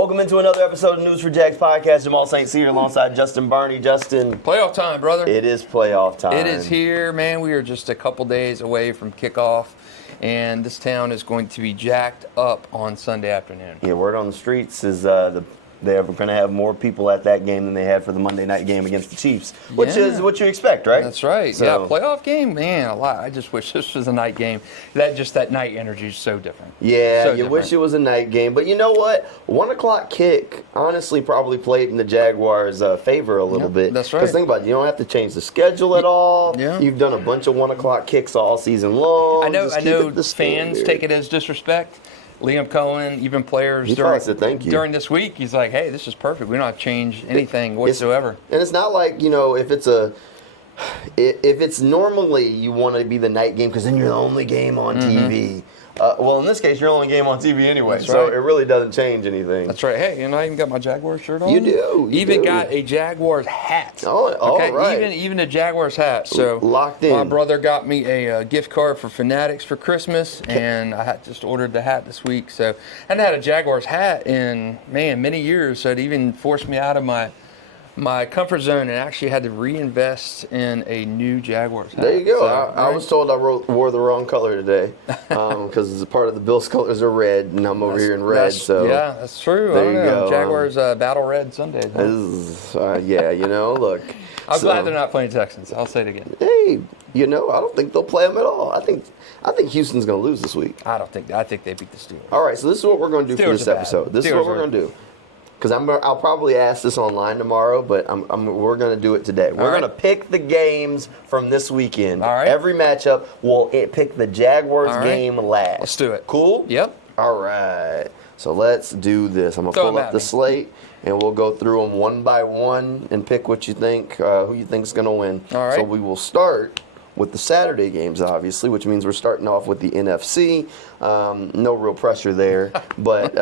Welcome into another episode of News4JAGs podcast. Jamal St here alongside Justin Barney. Justin. Playoff time, brother. It is playoff time. It is here, man. We are just a couple days away from kickoff, and this town is going to be jacked up on Sunday afternoon. Yeah, word on the streets is they're going to have more people at that game than they had for the Monday night game against the Chiefs, which is what you expect, right? That's right. So, yeah, playoff game, man, a lot. I just wish this was a night game. That night energy is so different. Yeah, so you wish it was a night game. But you know what? 1 o'clock kick, honestly, probably played in the Jaguars' favor a little bit. That's right. Because think about it, you don't have to change the schedule at all. Yeah. You've done a bunch of 1 o'clock kicks all season long. I know fans take it as disrespect. Liam Cohen, even players during this week, he's like, hey, this is perfect. We don't have to change anything whatsoever. And it's not like, if it's normally you want to be the night game because then you're the only game on TV. Well, in this case, you're the only game on TV anyway, so it really doesn't change anything. That's right. Hey, I even got my Jaguars shirt on. You do. You got a Jaguars hat. Oh, okay? All right. Even a Jaguars hat. So locked in. My brother got me a gift card for Fanatics for Christmas, and I had just ordered the hat this week. So I hadn't had a Jaguars hat in, many years, so it even forced me out of my comfort zone and actually had to reinvest in a new Jaguars hat. There you go. So, I was told I wore the wrong color today because part of the Bills colors are red, and I'm over here in red. So yeah, that's true. There you go. Jaguars battle red Sunday. Look. I'm glad they're not playing Texans. I'll say it again. Hey, I don't think they'll play them at all. I think Houston's going to lose this week. I think they beat the Steelers. All right, so this is what we're going to do for this episode. This is what we're going to do. Because I'll probably ask this online tomorrow, but we're going to do it today. We're going to pick the games from this weekend. All right. Every matchup, we'll pick the Jaguars game last. Let's do it. Cool? Yep. All right. So let's do this. I'm going to pull up the slate, and we'll go through them one by one and pick what you think, who you think is going to win. All right. So we will start with the Saturday games, obviously, which means we're starting off with the NFC. No real pressure there, but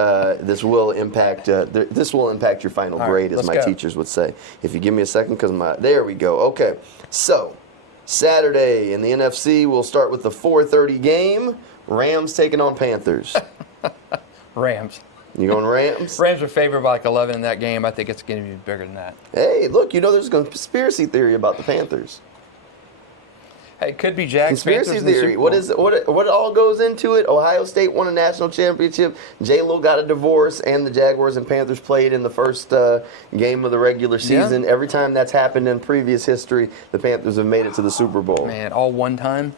this will impact your final grade, as my teachers would say. If you give me a second, there we go. Okay, so Saturday in the NFC, we'll start with the 4:30 game. Rams taking on Panthers. Rams. You going Rams? Rams are favored by like 11 in that game. I think it's going to be bigger than that. Hey, look, there's a conspiracy theory about the Panthers. Hey, it could be Jags. Conspiracy theory. What all goes into it? Ohio State won a national championship. J-Lo got a divorce, and the Jaguars and Panthers played in the first game of the regular season. Yeah. Every time that's happened in previous history, the Panthers have made it to the Super Bowl. Man, all one time?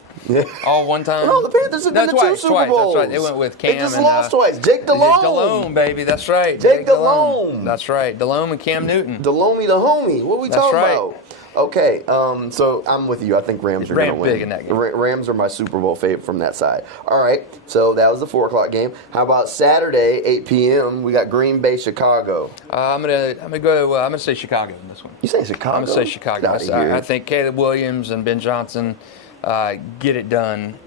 All one time? No, the Panthers have been to two Super Bowls. That's right. They went with Cam. They just lost twice. Jake Delhomme. Delhomme, baby. That's right. Jake Delhomme. That's right. Delhomme and Cam Newton. Delhomme the homie. What are we talking about? Okay, so I'm with you. I think Rams are going to win. Big in that game. Rams are my Super Bowl favorite from that side. All right, so that was the 4 o'clock game. How about Saturday, 8 p.m.? We got Green Bay, Chicago. I'm gonna say Chicago in this one. You say Chicago? I'm gonna say Chicago. I think Caleb Williams and Ben Johnson get it done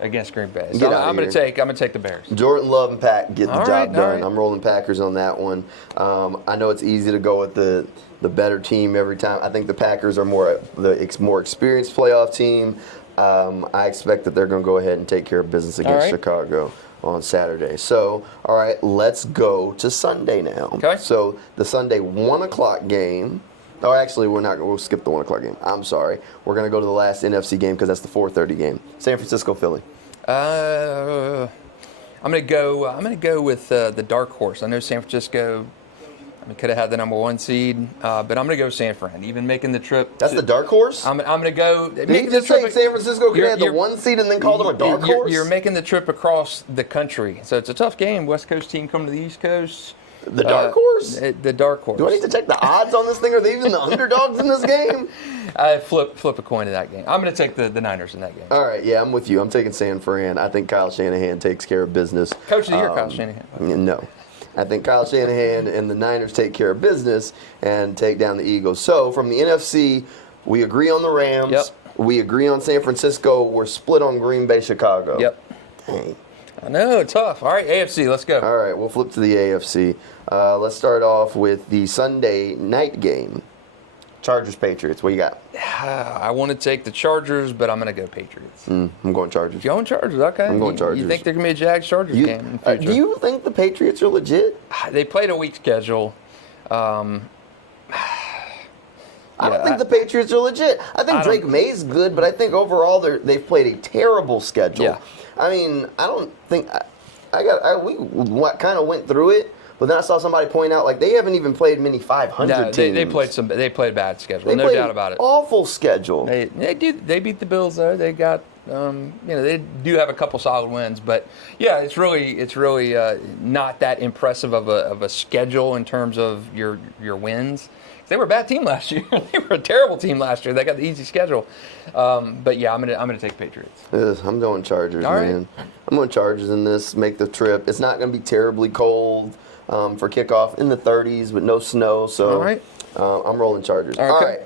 against Green Bay. So I'm gonna take the Bears. Jordan Love and Pack get the job done. Right. I'm rolling Packers on that one. I know it's easy to go with the better team every time. I think the Packers are more experienced playoff team. I expect that they're going to go ahead and take care of business against Chicago on Saturday. So, all right, let's go to Sunday now. Okay. So the Sunday 1 o'clock game. Oh, actually, we'll skip the 1 o'clock game. I'm sorry. We're going to go to the last NFC game because that's the 4:30 game. San Francisco, Philly. I'm going to go with the dark horse. I know San Francisco could have had the number 1 seed, but I'm going to go San Fran. Even making the trip. That's the dark horse? I'm going to go. Did you just say San Francisco could have the 1 seed and then call them a dark horse? You're making the trip across the country. So it's a tough game. West Coast team coming to the East Coast. The dark horse? The dark horse. Do I need to check the odds on this thing? Are they even the underdogs in this game? Flip a coin to that game. I'm going to take the Niners in that game. All right, yeah, I'm with you. I'm taking San Fran. I think Kyle Shanahan takes care of business. Coach of the year, Kyle Shanahan. No. I think Kyle Shanahan and the Niners take care of business and take down the Eagles. So from the NFC, we agree on the Rams. Yep. We agree on San Francisco. We're split on Green Bay, Chicago. Yep. Dang. I know, tough. All right, AFC, let's go. All right, we'll flip to the AFC. Let's start off with the Sunday night game. Chargers, Patriots. What you got? I want to take the Chargers, but I'm going to go Patriots. I'm going Chargers. Going Chargers, okay. I'm going Chargers. You think there can be a Jags-Chargers game in the future? Do you think the Patriots are legit? They played a weak schedule. I don't think the Patriots are legit. I think Drake May's good, but I think overall they've played a terrible schedule. Yeah. I mean, I don't think we kind of went through it, but then I saw somebody point out like they haven't even played many 500 teams. They played bad schedule. No doubt about it. Awful schedule. They beat the Bills though. They got they do have a couple solid wins, but yeah, it's really not that impressive of a schedule in terms of your wins. They were a bad team last year. They were a terrible team last year. They got the easy schedule. But yeah, I'm gonna take Patriots. I'm going Chargers, All man. right. I'm going Chargers in this. Make the trip. It's not going to be terribly cold for kickoff, in the 30s, but no snow. So All right. I'm rolling Chargers. Okay. All right.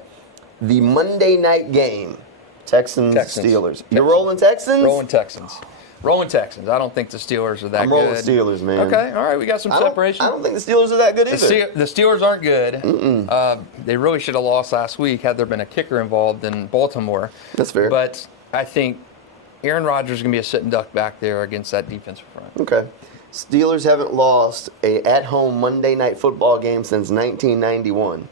The Monday night game, Texans. Steelers. You're rolling Texans? Rolling Texans. I don't think the Steelers are that good. I'm rolling Steelers, man. Okay, all right, we got some separation. I don't think the Steelers are that good either. The Steelers aren't good. They really should have lost last week had there been a kicker involved in Baltimore. That's fair. But I think Aaron Rodgers is going to be a sitting duck back there against that defensive front. Okay. Steelers haven't lost a at-home Monday night football game since 1991.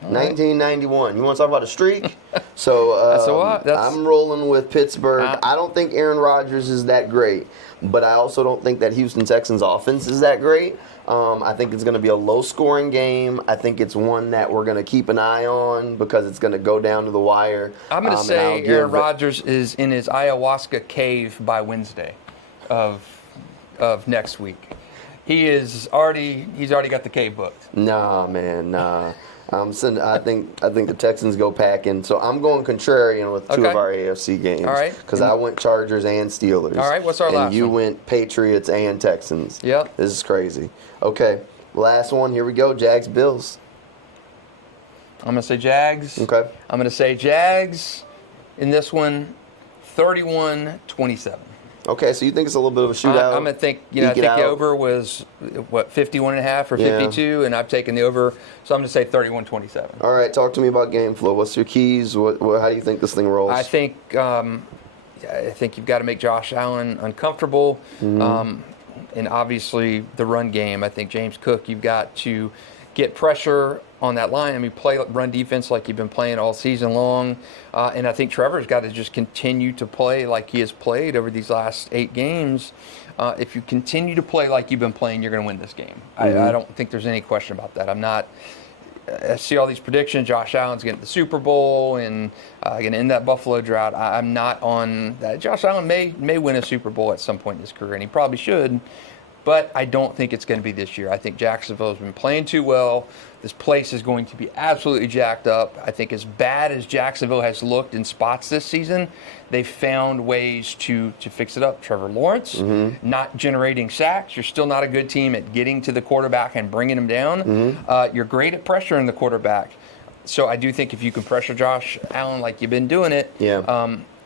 1991. You want to talk about a streak? So I'm rolling with Pittsburgh. I don't think Aaron Rodgers is that great, but I also don't think that Houston Texans offense is that great. I think it's going to be a low-scoring game. I think it's one that we're going to keep an eye on because it's going to go down to the wire. I'm going to say Aaron Rodgers is in his ayahuasca cave by Wednesday of next week. He's already got the cave booked. Nah, man, nah. I think the Texans go packing. So I'm going contrarian with two of our AFC games. All right. Because I went Chargers and Steelers. All right, what's our last one? And you went Patriots and Texans. Yep. This is crazy. Okay, last one. Here we go. Jags, Bills. I'm going to say Jags. Okay. I'm going to say Jags in this one, 31-27. Okay, so you think it's a little bit of a shootout? I'm going to think, I think the over was, 51.5 or 52, and I've taken the over, so I'm going to say 31-27. All right, talk to me about game flow. What's your keys? How do you think this thing rolls? I think you've got to make Josh Allen uncomfortable, and obviously the run game. I think James Cook, you've got to get pressure on that line. I mean, play run defense like you've been playing all season long. And I think Trevor's got to just continue to play like he has played over these last 8 games. If you continue to play like you've been playing, you're going to win this game. I don't think there's any question about that. I see all these predictions. Josh Allen's getting the Super Bowl and going to end that Buffalo drought. I'm not on that. Josh Allen may win a Super Bowl at some point in his career, and he probably should. But I don't think it's going to be this year. I think Jacksonville has been playing too well. This place is going to be absolutely jacked up. I think as bad as Jacksonville has looked in spots this season, they've found ways to fix it up. Trevor Lawrence, not generating sacks. You're still not a good team at getting to the quarterback and bringing him down. You're great at pressuring the quarterback. So I do think if you can pressure Josh Allen like you've been doing it,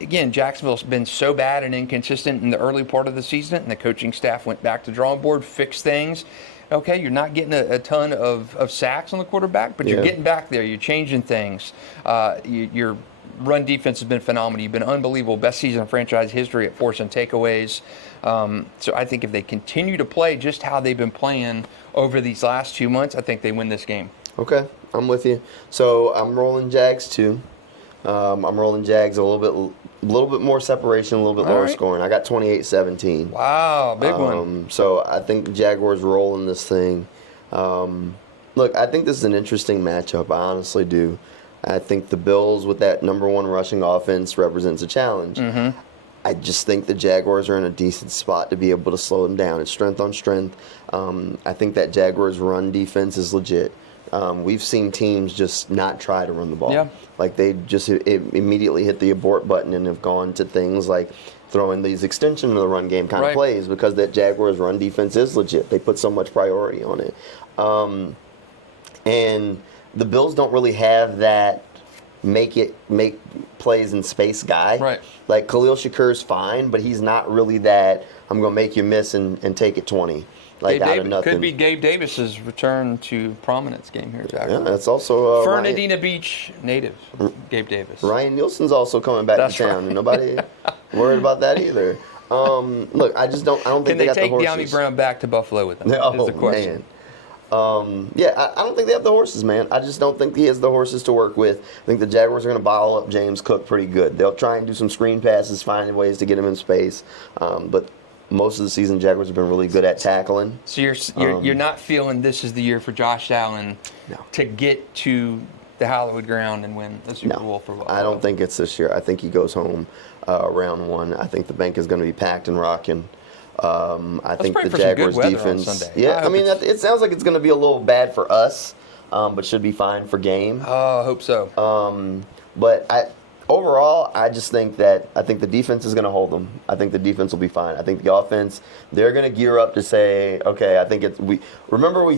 again, Jacksonville's been so bad and inconsistent in the early part of the season, and the coaching staff went back to drawing board, fixed things. Okay, you're not getting a ton of sacks on the quarterback, but you're getting back there. You're changing things. Your run defense has been phenomenal. You've been unbelievable. Best season in franchise history at forcing takeaways. So I think if they continue to play just how they've been playing over these last 2 months, I think they win this game. Okay, I'm with you. So I'm rolling Jags too. I'm rolling Jags a little bit more separation, a little bit lower scoring. I got 28-17. Wow, big one. So I think Jaguars rolling this thing. Look, I think this is an interesting matchup. I honestly do. I think the Bills with that number 1 rushing offense represents a challenge. I just think the Jaguars are in a decent spot to be able to slow them down. It's strength on strength. I think that Jaguars run defense is legit. We've seen teams just not try to run the ball. Yeah. Like they just immediately hit the abort button and have gone to things like throwing these extension of the run game kind of plays because that Jaguars run defense is legit. They put so much priority on it. And the Bills don't really have that make plays in space guy. Right. Like Khalil Shakur's fine, but he's not really that I'm going to make you miss and take it 20. like out of nothing. Could be Gabe Davis's return to prominence game here in Jacksonville. Yeah, that's also Fernandina Beach native, Gabe Davis. Ryan Nielsen's also coming back to town. Right. Nobody worried about that either. Look, I don't think they got the horses. Can they take De'Ami Brown back to Buffalo with them? Oh, is the question. Man. I don't think they have the horses, man. I just don't think he has the horses to work with. I think the Jaguars are going to bottle up James Cook pretty good. They'll try and do some screen passes, finding ways to get him in space. But most of the season, Jaguars have been really good at tackling. So you're not feeling this is the year for Josh Allen to get to the hallowed ground and win the Super Bowl for Buffalo? I don't think it's this year. I think he goes home round one. I think the bank is going to be packed and rocking. I think the Jaguars defense. Yeah, I mean, it sounds like it's going to be a little bad for us, but should be fine for game. Oh, I hope so. But overall, I just think the defense is going to hold them. I think the defense will be fine. I think the offense, they're going to gear up to say, okay, I think we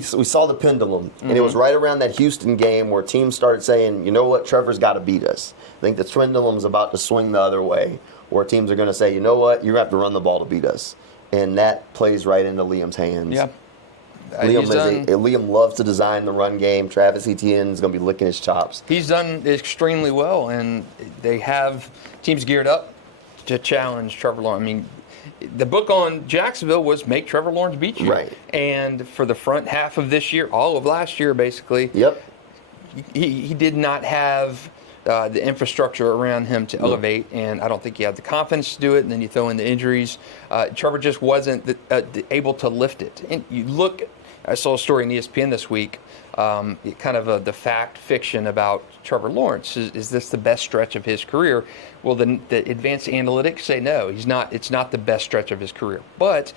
saw the pendulum, and it was right around that Houston game where teams started saying, you know what, Trevor's got to beat us. I think the pendulum's about to swing the other way, where teams are going to say, you know what, you're going to have to run the ball to beat us. And that plays right into Liam's hands. Yeah. Liam loves to design the run game. Travis Etienne is going to be licking his chops. He's done extremely well, and they have teams geared up to challenge Trevor Lawrence. I mean, the book on Jacksonville was make Trevor Lawrence beat you. Right. And for the front half of this year, all of last year basically, he did not have the infrastructure around him to elevate, and I don't think he had the confidence to do it. And then you throw in the injuries. Trevor just wasn't able to lift it. And you look, I saw a story on ESPN this week, kind of the fact fiction about Trevor Lawrence. Is this the best stretch of his career? Well, the advanced analytics say no. He's not. It's not the best stretch of his career. But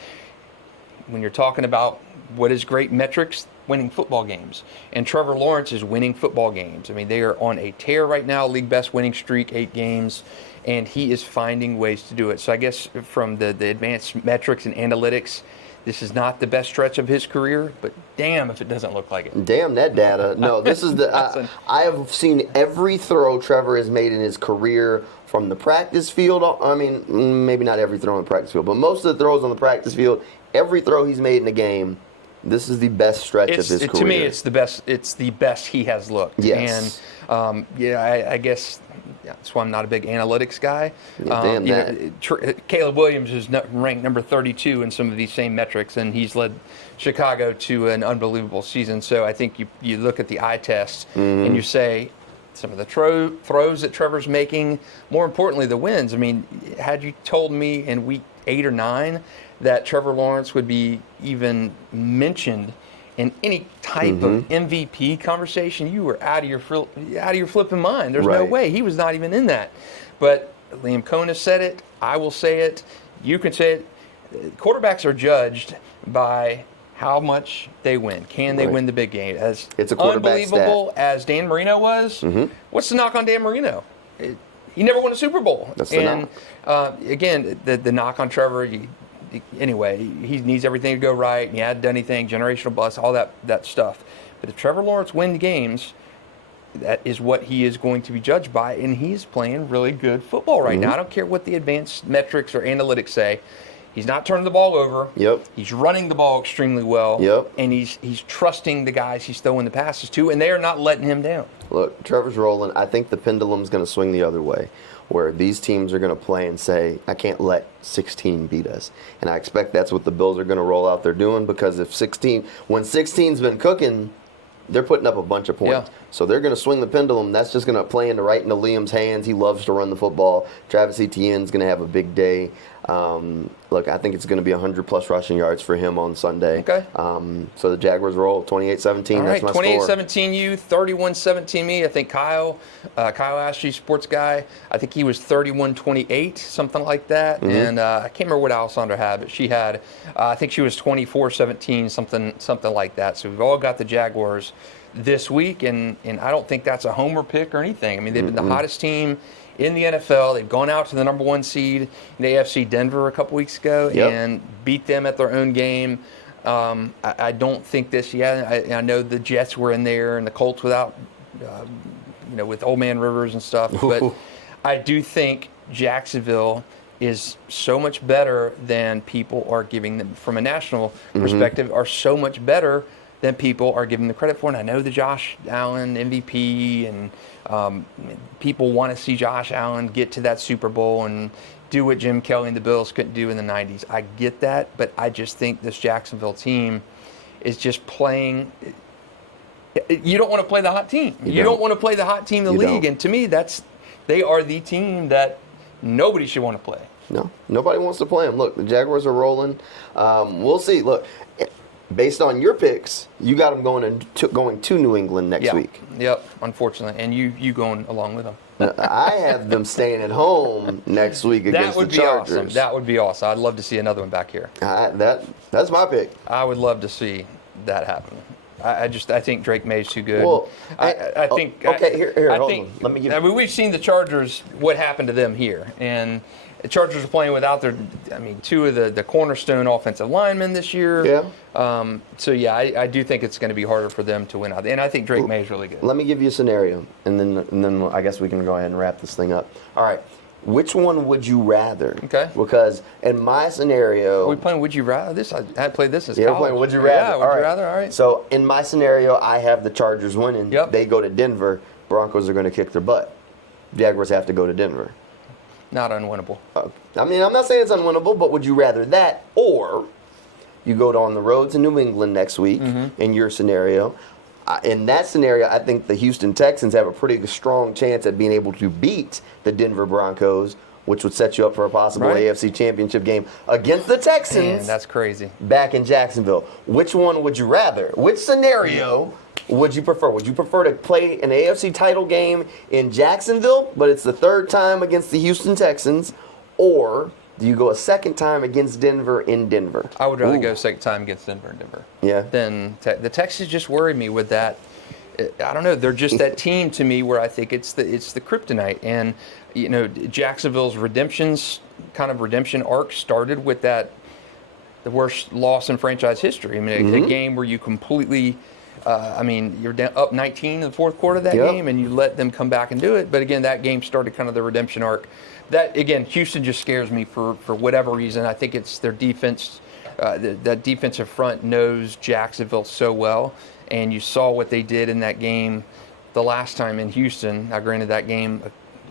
when you're talking about what is great metrics, winning football games. And Trevor Lawrence is winning football games. I mean, they are on a tear right now, league best winning streak, 8 games, and he is finding ways to do it. So I guess from the advanced metrics and analytics, this is not the best stretch of his career, but damn if it doesn't look like it. Damn that data. No, this is I have seen every throw Trevor has made in his career from the practice field. I mean, maybe not every throw on the practice field, but most of the throws on the practice field, every throw he's made in a game, this is the best stretch of his career. To me, it's the best. It's the best he has looked. Yes. And I guess that's why I'm not a big analytics guy. Damn that. Caleb Williams is ranked number 32 in some of these same metrics, and he's led Chicago to an unbelievable season. So I think you look at the eye test and you say some of the throws that Trevor's making. More importantly, the wins. I mean, had you told me in week 8 or 9 that Trevor Lawrence would be even mentioned in any type of MVP conversation, you were out of your flipping mind. There's no way. He was not even in that. But Liam Cohn has said it. I will say it. You can say it. Quarterbacks are judged by how much they win. Can they win the big game? As it's a quarterback unbelievable stat. As Dan Marino was, what's the knock on Dan Marino? He never won a Super Bowl. That's the knock. Again, the knock on Trevor, anyway, he needs everything to go right. He hadn't done anything, generational bust, all that stuff. But if Trevor Lawrence wins games, that is what he is going to be judged by, and he's playing really good football right now. I don't care what the advanced metrics or analytics say. He's not turning the ball over. He's running the ball extremely well. And he's trusting the guys he's throwing the passes to, and they are not letting him down. Look, Trevor's rolling. I think the pendulum's going to swing the other way, where these teams are going to play and say, I can't let 16 beat us. And I expect that's what the Bills are going to roll out there doing, because when 16's been cooking, they're putting up a bunch of points. So they're going to swing the pendulum. That's just going to play right into Liam's hands. He loves to run the football. Travis Etienne's going to have a big day. Look, I think it's going to be 100-plus rushing yards for him on Sunday. So the Jaguars roll 28-17. That's my score. 28-17 you, 31-17 me. I think Kyle Ashley, sports guy, I think he was 31-28, something like that. And I can't remember what Alessandra had, but she had, I think she was 24-17, something like that. So we've all got the Jaguars this week, and I don't think that's a homer pick or anything. I mean, they've been the hottest team in the NFL. They've gone out to the number 1 seed in the AFC, Denver, a couple weeks ago, and beat them at their own game. I don't think this yet. I know the Jets were in there and the Colts without, with Old Man Rivers and stuff. But I do think Jacksonville is so much better than people are giving them, from a national perspective, are so much better than people are giving the credit for. And I know the Josh Allen MVP, and people want to see Josh Allen get to that Super Bowl and do what Jim Kelly and the Bills couldn't do in the 90s. I get that, but I just think this Jacksonville team is just playing. You don't want to play the hot team. You don't want to play the hot team in the league. And to me, they are the team that nobody should want to play. No, nobody wants to play them. Look, the Jaguars are rolling. We'll see. Look, based on your picks, you got them going to New England next week. Yep, unfortunately. And you going along with them. I have them staying at home next week against the Chargers. Awesome. That would be awesome. I'd love to see another one back here. That's my pick. I would love to see that happen. I think Drake May's too good. Well, I think. Okay, hold on. Let me give. I mean, we've seen the Chargers. What happened to them here, and the Chargers are playing without their. I mean, two of the cornerstone offensive linemen this year. Yeah. So yeah, I do think it's going to be harder for them to win out, and I think Drake May is really good. Let me give you a scenario, and then I guess we can go ahead and wrap this thing up. All right. Which one would you rather? Okay. Because in my scenario, are we playing Would You Rather? I had played this as college. We're playing Would You Rather. Yeah, Would You Rather. All right. So in my scenario, I have the Chargers winning. Yep. They go to Denver. Broncos are going to kick their butt. Jaguars have to go to Denver. Not unwinnable. I mean, I'm not saying it's unwinnable, but would you rather that, or you go on the road to New England next week in your scenario? In that scenario, I think the Houston Texans have a pretty strong chance at being able to beat the Denver Broncos, which would set you up for a possible AFC Championship game against the Texans. Man, that's crazy. Back in Jacksonville. Which one would you rather? Which scenario would you prefer? Would you prefer to play an AFC title game in Jacksonville, but it's the third time against the Houston Texans, or do you go a second time against Denver in Denver? I would rather go second time against Denver in Denver. Yeah. Then the Texans just worry me with that. I don't know. They're just that team to me where I think it's the kryptonite. And you know, Jacksonville's redemption arc started with the worst loss in franchise history. I mean, a game where you completely. You're down, up 19 in the fourth quarter of that game, and you let them come back and do it. But again, that game started kind of the redemption arc. That again, Houston just scares me for whatever reason. I think it's their defense. That defensive front knows Jacksonville so well, and you saw what they did in that game the last time in Houston. Now, granted, that game,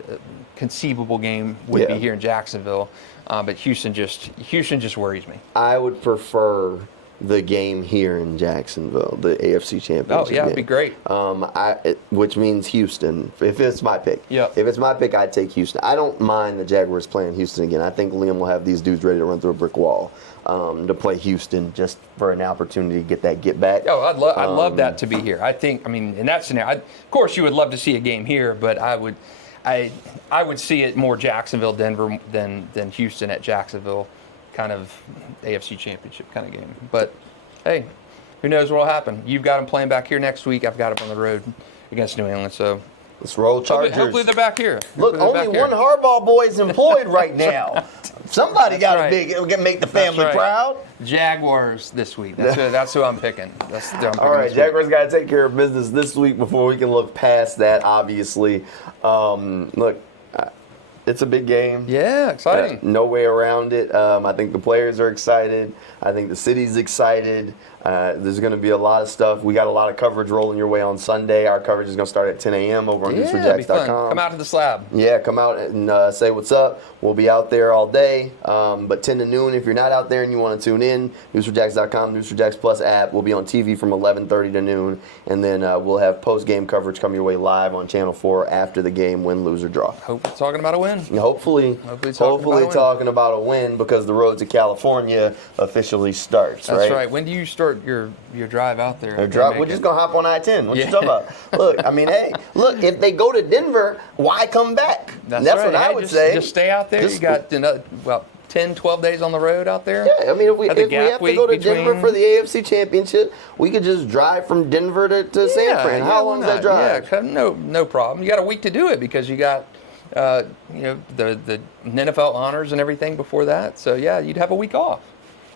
a conceivable game, would be here in Jacksonville, but Houston just worries me. I would prefer the game here in Jacksonville, the AFC Championship game. Oh, yeah, it'd be great. Which means Houston, if it's my pick. Yep. If it's my pick, I'd take Houston. I don't mind the Jaguars playing Houston again. I think Liam will have these dudes ready to run through a brick wall to play Houston just for an opportunity to get back. Oh, I'd love that to be here. I think, in that scenario, of course you would love to see a game here, but I would see it more Jacksonville, Denver than Houston at Jacksonville. Kind of AFC Championship kind of game. But, hey, who knows what will happen. You've got them playing back here next week. I've got them on the road against New England. So let's roll Chargers. Hopefully they're back here. Look, only one Harbaugh boy is employed right now. Somebody got to make the family proud. Jaguars this week. That's who I'm picking. All right, Jaguars got to take care of business this week before we can look past that, obviously. Look, it's a big game. Yeah, exciting. No way around it. I think the players are excited. I think the city's excited. There's going to be a lot of stuff. We got a lot of coverage rolling your way on Sunday. Our coverage is going to start at 10 a.m. over on News4JAGs.com. Come out to the slab. Yeah, come out and say what's up. We'll be out there all day. But 10 to noon, if you're not out there and you want to tune in, News4JAGs.com, News4JAGs Plus app. We'll be on TV from 11:30 to noon. And then we'll have post-game coverage come your way live on Channel 4 after the game, win, lose, or draw. Hopefully talking about a win. Hopefully talking about a win because the road to California officially starts, That's right. When do you start your drive out there? We're just going to hop on I-10. What you talking about? Look, if they go to Denver, why come back? That's right. what I would say. Just stay out there. You got 10, 12 days on the road out there. Yeah, if we have to go to Denver for the AFC Championship, we could just drive from Denver to San Fran. How long is that drive? Yeah, no problem. You got a week to do it because you got the NFL honors and everything before that. So, yeah, you'd have a week off.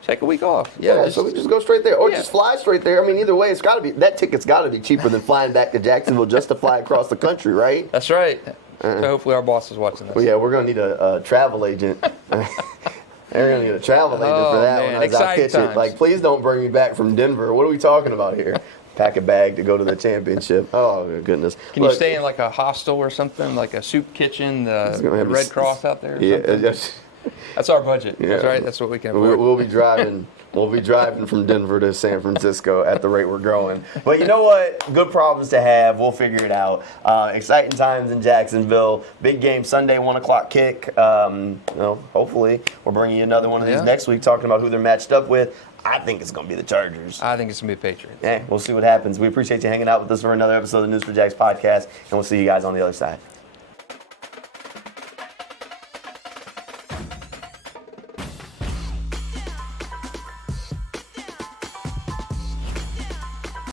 Take a week off. So we just go straight there. Or just fly straight there. Either way, that ticket's got to be cheaper than flying back to Jacksonville just to fly across the country, right? That's right. So hopefully our boss is watching this. Well, yeah, we're going to need a travel agent. They're going to need a travel agent for that man. one. As I Exciting pitch times. it. Like, please don't bring me back from Denver. What are we talking about here? Pack a bag to go to the championship. Oh, goodness. Can you stay in like a hostel or something, like a soup kitchen, the Red Cross out there? Or something? That's our budget. Yeah. That's right. That's what we can afford. We'll be driving. We'll be driving from Denver to San Francisco at the rate we're growing. But you know what? Good problems to have. We'll figure it out. Exciting times in Jacksonville. Big game Sunday, 1 o'clock kick. Hopefully we'll bring you another one of these next week talking about who they're matched up with. I think it's going to be the Chargers. I think it's going to be the Patriots. Yeah, we'll see what happens. We appreciate you hanging out with us for another episode of the News4JAX podcast, and we'll see you guys on the other side.